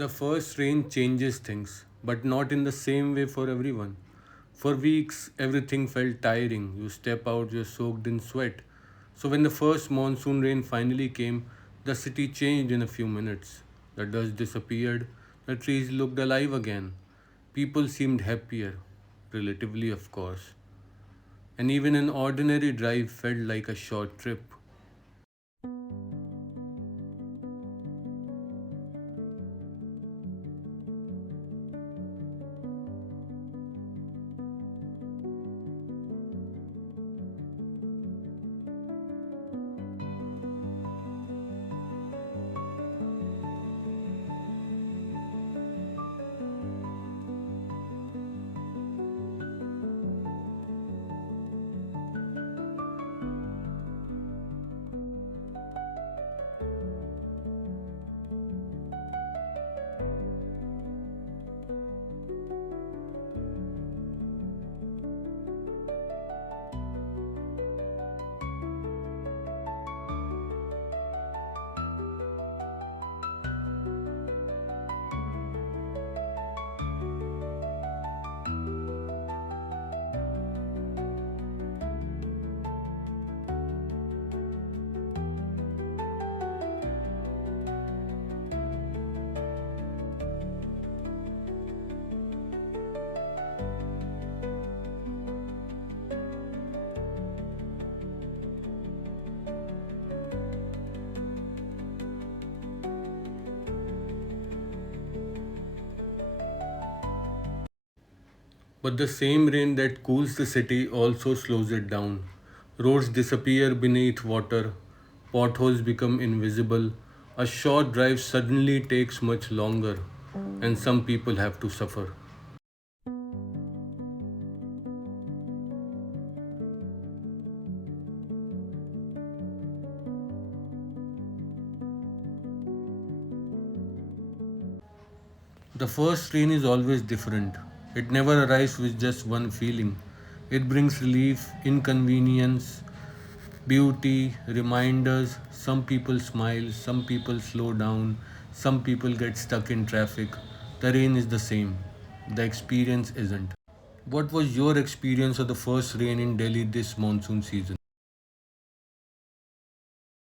The first rain changes things, but not in the same way for everyone. For weeks, everything felt tiring. You step out, you're soaked in sweat. So, when the first monsoon rain finally came, the city changed in a few minutes. The dust disappeared, the trees looked alive again. People seemed happier, relatively, of course. And even an ordinary drive felt like a short trip. But the same rain that cools the city also slows it down. Roads disappear beneath water, potholes become invisible, a short drive suddenly takes much longer, and some people have to suffer. The first rain is always different. It never arrives with just one feeling. It brings relief, inconvenience, beauty, reminders. Some people smile, some people slow down, some people get stuck in traffic. The rain is the same. The experience isn't. What was your experience of the first rain in Delhi this monsoon season?